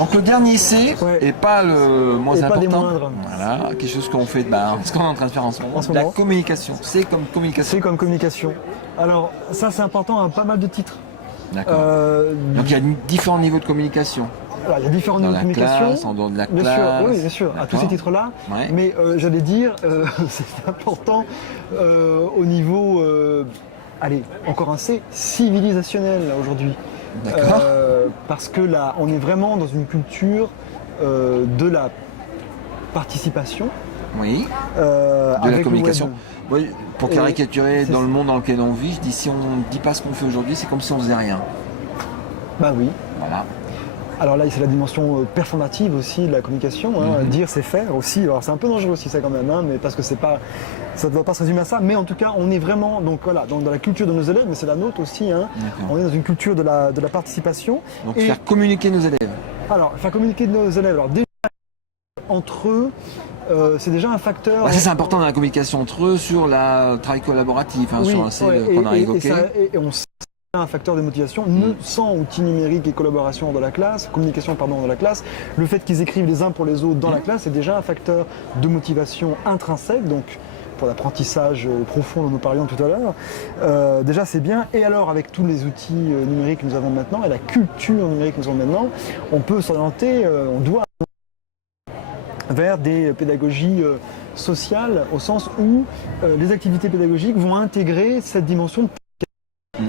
Donc le dernier C Ouais. et pas le moins Et pas important. des moindres. Voilà, quelque chose qu'on fait, ce qu'on est en train de faire en ce moment. En ce La moment. communication. C comme communication. C'est comme communication. Alors ça c'est important à pas mal de titres. D'accord. Euh, Donc il y a différents niveaux de communication. alors, il y a différents Dans niveaux de la communication. classe, en dehors de la Bien classe. sûr, oui, bien sûr, à tous ces D'accord. titres-là. Ouais. Mais j'allais dire, c'est important au niveau, allez, encore un C, civilisationnel là, aujourd'hui. D'accord. Parce que là, on est vraiment dans une culture de la participation. Oui. De Avec la le communication. web. Oui, pour Et caricaturer c'est dans ça. le monde dans lequel on vit, je dis si on ne dit pas ce qu'on fait aujourd'hui, c'est comme si on faisait rien. Bah oui. Voilà. Alors là, c'est la dimension performative aussi de la communication. Hein. Dire, c'est faire aussi. Alors c'est un peu dangereux aussi ça quand même, hein, mais parce que c'est pas, ça ne doit pas se résumer à ça. Mais en tout cas, on est vraiment donc voilà, dans la culture de nos élèves, mais c'est la nôtre aussi. Hein. D'accord. On est dans une culture de la participation. Donc Et faire communiquer nos élèves. alors, faire communiquer nos élèves. Alors déjà entre eux, c'est déjà un facteur. Bah, ça c'est important dans la communication entre eux sur le travail collaboratif, hein, Oui, sur un C ouais, qu'on a évoqué. et on sait que c'est un facteur de motivation, sans outils numériques et collaboration dans la classe, communication pardon dans la classe, le fait qu'ils écrivent les uns pour les autres dans la classe est déjà un facteur de motivation intrinsèque, donc pour l'apprentissage profond dont nous parlions tout à l'heure. Déjà c'est bien, et alors avec tous les outils numériques que nous avons maintenant et la culture numérique que nous avons maintenant, on peut s'orienter, on doit vers des pédagogies sociales au sens où les activités pédagogiques vont intégrer cette dimension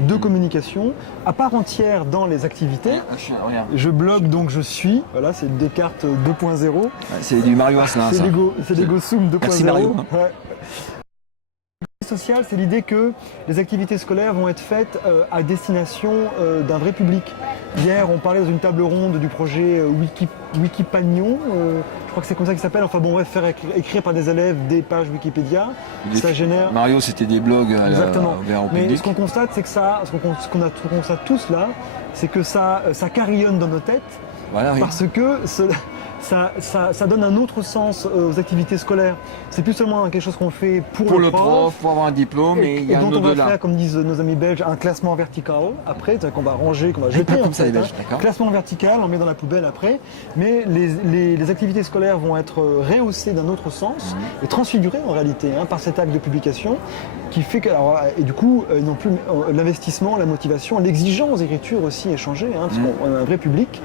de communication à part entière dans les activités. Regarde. Je bloque donc je suis, voilà c'est Descartes 2.0. Ouais, c'est du Mario Asselin, C'est ça. l'ego sum 2.0. Merci, Mario. Ouais. Social, c'est l'idée que les activités scolaires vont être faites à destination d'un vrai public. Hier, on parlait dans une table ronde du projet Wikipagnon, je crois que c'est comme ça qu'il s'appelle. Enfin bon, bref, faire écrire par des élèves des pages Wikipédia, ça génère. Mario, c'était des blogs Exactement. vers au Mais public. ce qu'on constate, c'est que ça, ce qu'on constate tous là, c'est que ça carillonne dans nos têtes Voilà, oui. parce que ça donne un autre sens aux activités scolaires. C'est plus seulement quelque chose qu'on fait pour le prof, pour avoir un diplôme, et il y a un dont on va au-delà. faire, comme disent nos amis belges, un classement vertical après, c'est-à-dire qu'on va ranger, qu'on va jeter. pas comme en ça, fait, les Belges, d'accord. Classement vertical, on met dans la poubelle après. Mais les activités scolaires vont être rehaussées d'un autre sens et transfigurées en réalité par cet acte de publication qui fait que, alors, et du coup, non plus l'investissement, la motivation, l'exigence d'écriture aussi est changée, parce qu'on a un vrai public.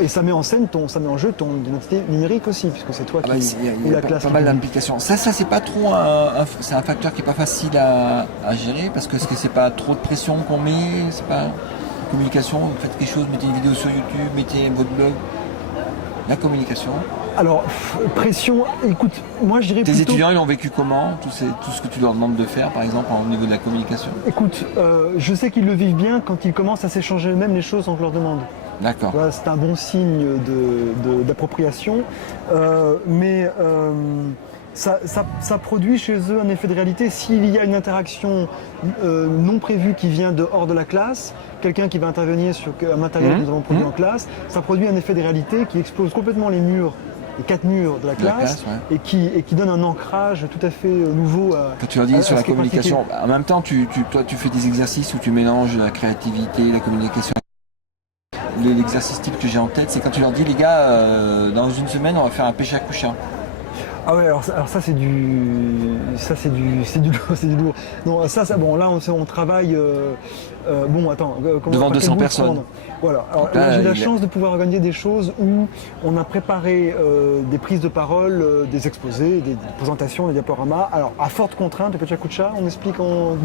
Et ça met en scène, ça met en jeu ton identité numérique aussi, puisque c'est toi qui il y a la classe. pas mal d'implications. Ça c'est pas trop c'est un facteur qui est pas facile à gérer parce que c'est pas trop de pression qu'on met, c'est pas communication, vous faites quelque chose, mettez une vidéo sur YouTube, mettez votre blog. La communication. Alors, pression, écoute, moi je dirais Tes plutôt... étudiants, ils ont vécu comment tout ce que tu leur demandes de faire, par exemple, au niveau de la communication? Écoute, je sais qu'ils le vivent bien quand ils commencent à s'échanger eux-mêmes les choses sans que je leur demande. D'accord. Voilà, c'est un bon signe d'appropriation. Mais ça produit chez eux un effet de réalité. S'il y a une interaction non prévue qui vient de hors de la classe, quelqu'un qui va intervenir sur un matériel que nous avons produit en classe, ça produit un effet de réalité qui explose complètement les murs, les 4 murs de la classe, ouais. et qui donne un ancrage tout à fait nouveau à. Quand tu leur dis sur la communication, en même temps, toi, tu fais des exercices où tu mélanges la créativité, la communication. L'exercice type que j'ai en tête, c'est quand tu leur dis, les gars, dans une semaine, on va faire un pêche à couchin. Ah ouais, alors ça c'est du lourd. Non, ça bon là on travaille bon attends devant 200 personnes. Voilà. Alors là, j'ai la chance de pouvoir organiser des choses où on a préparé des prises de parole, des exposés, des présentations, des diaporamas. Alors à forte contrainte, le Pechakucha, on explique en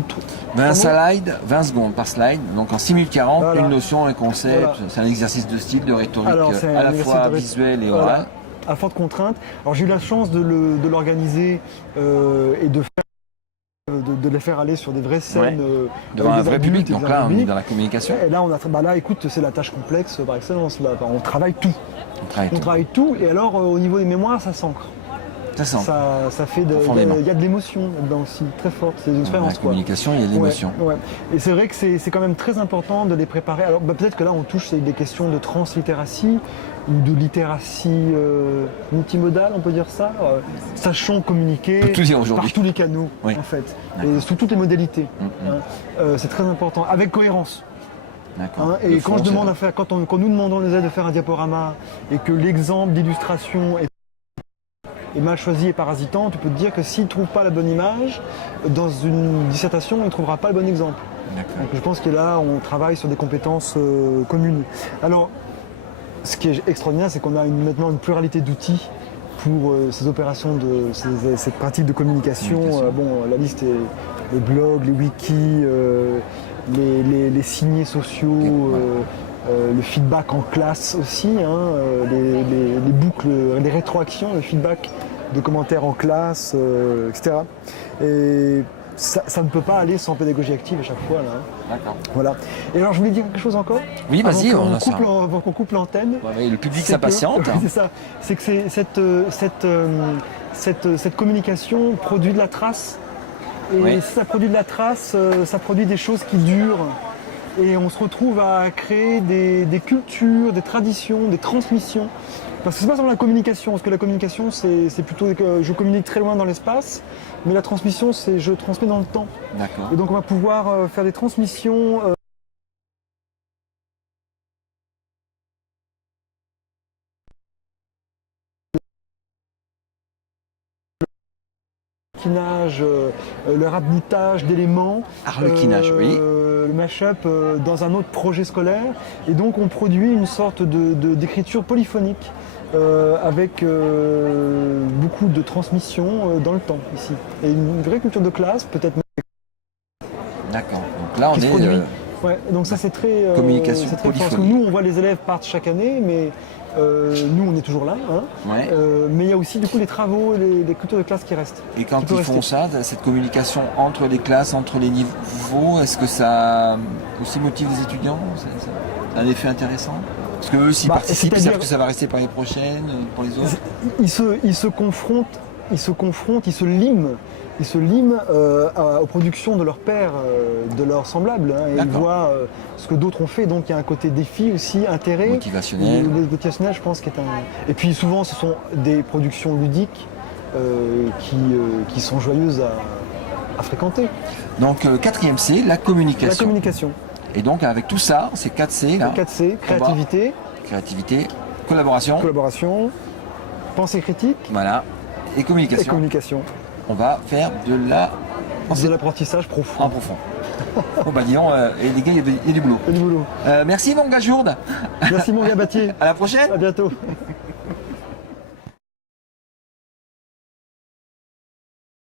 20 slides, 20 secondes par slide, donc en 6 40, voilà. Une notion, un concept, voilà. C'est un exercice de style, de rhétorique, à la fois visuelle et orale. Voilà. À forte contrainte. Alors j'ai eu la chance de l'organiser et de les faire aller sur des vraies scènes devant un vrai public. Donc là, on est dans la communication. Et là, là, écoute, c'est la tâche complexe par excellence. Là, on travaille tout. On travaille tout. Et alors, au niveau des mémoires, ça s'ancre. Ça fait il y a de l'émotion là-dedans aussi, très forte. C'est une expérience. Dans la communication, il y a de l'émotion. Ouais. Et c'est vrai que c'est quand même très important de les préparer. Alors peut-être que là, on touche des questions de translittératie ou de littératie multimodale, on peut dire ça. Sachons communiquer par tous les canaux, en fait, et sous toutes les modalités. C'est très important, avec cohérence. D'accord. Et Le quand fond, je demande c'est- à faire, quand nous demandons les aides de faire un diaporama et que l'exemple d'illustration est mal choisi et parasitant, tu peux te dire que s'il ne trouve pas la bonne image, dans une dissertation, il ne trouvera pas le bon exemple. D'accord. Donc je pense que là, on travaille sur des compétences communes. Alors, ce qui est extraordinaire, c'est qu'on a maintenant une pluralité d'outils pour ces opérations, cette pratique de communication. La liste est les blogs, les wikis, les signés sociaux, le feedback en classe aussi, les boucles, les rétroactions, le feedback de commentaires en classe, etc. Et ça ne peut pas aller sans pédagogie active à chaque fois. Là, D'accord. Voilà. Et alors je voulais dire quelque chose encore. Oui, vas-y, avant on qu'on a ça. avant qu'on coupe l'antenne. Ouais, le public C'est s'impatiente. que- oui, c'est ça. C'est que cette communication produit de la trace. Et Oui. si ça produit de la trace, ça produit des choses qui durent. Et on se retrouve à créer des cultures, des traditions, des transmissions. Parce que c'est pas seulement la communication, parce que la communication, c'est plutôt que je communique très loin dans l'espace, mais la transmission, c'est je transmets dans le temps. D'accord. Et donc on va pouvoir faire des transmissions. Le raboutage d'éléments, Arlequinage, oui. le mash-up dans un autre projet scolaire. Et donc on produit une sorte d'écriture polyphonique avec beaucoup de transmission dans le temps ici. Et une vraie culture de classe, peut-être même D'accord. Donc là, on qui se est. produit. Ouais, donc ça c'est très Communication c'est très fort. Parce que polyphonique. nous on voit les élèves partent chaque année, mais nous on est toujours là. Ouais. Mais il y a aussi du coup les travaux et les cultures de classe qui restent. Et quand qui peut ils font rester. ça, cette communication entre les classes, entre les niveaux, est-ce que ça aussi motive les étudiants? C'est un effet intéressant? Parce qu'eux aussi participent, ils savent c'est-à-dire- que ça va rester pour les prochaines, pour les autres. Ils se confrontent, ils se liment. Ils se liment aux productions de leurs pairs, de leurs semblables. Et ils D'accord. voient ce que d'autres ont fait. Donc il y a un côté défi aussi, intérêt. Motivationnel. Motivationnel, je pense, qui est un. Et puis souvent, ce sont des productions ludiques qui sont joyeuses à fréquenter. Donc 4e C, la La communication. communication. Et donc avec tout ça, ces 4 C là, 4C, créativité, créativité, collaboration, collaboration, pensée critique voilà, et et communication. communication. On va faire de la De l'apprentissage profond. en profond. Bon bah dis donc, et les gars, il y a du boulot. Et du boulot. Merci mon gars Jourde. Merci mon gars Baptier. À la prochaine. À bientôt.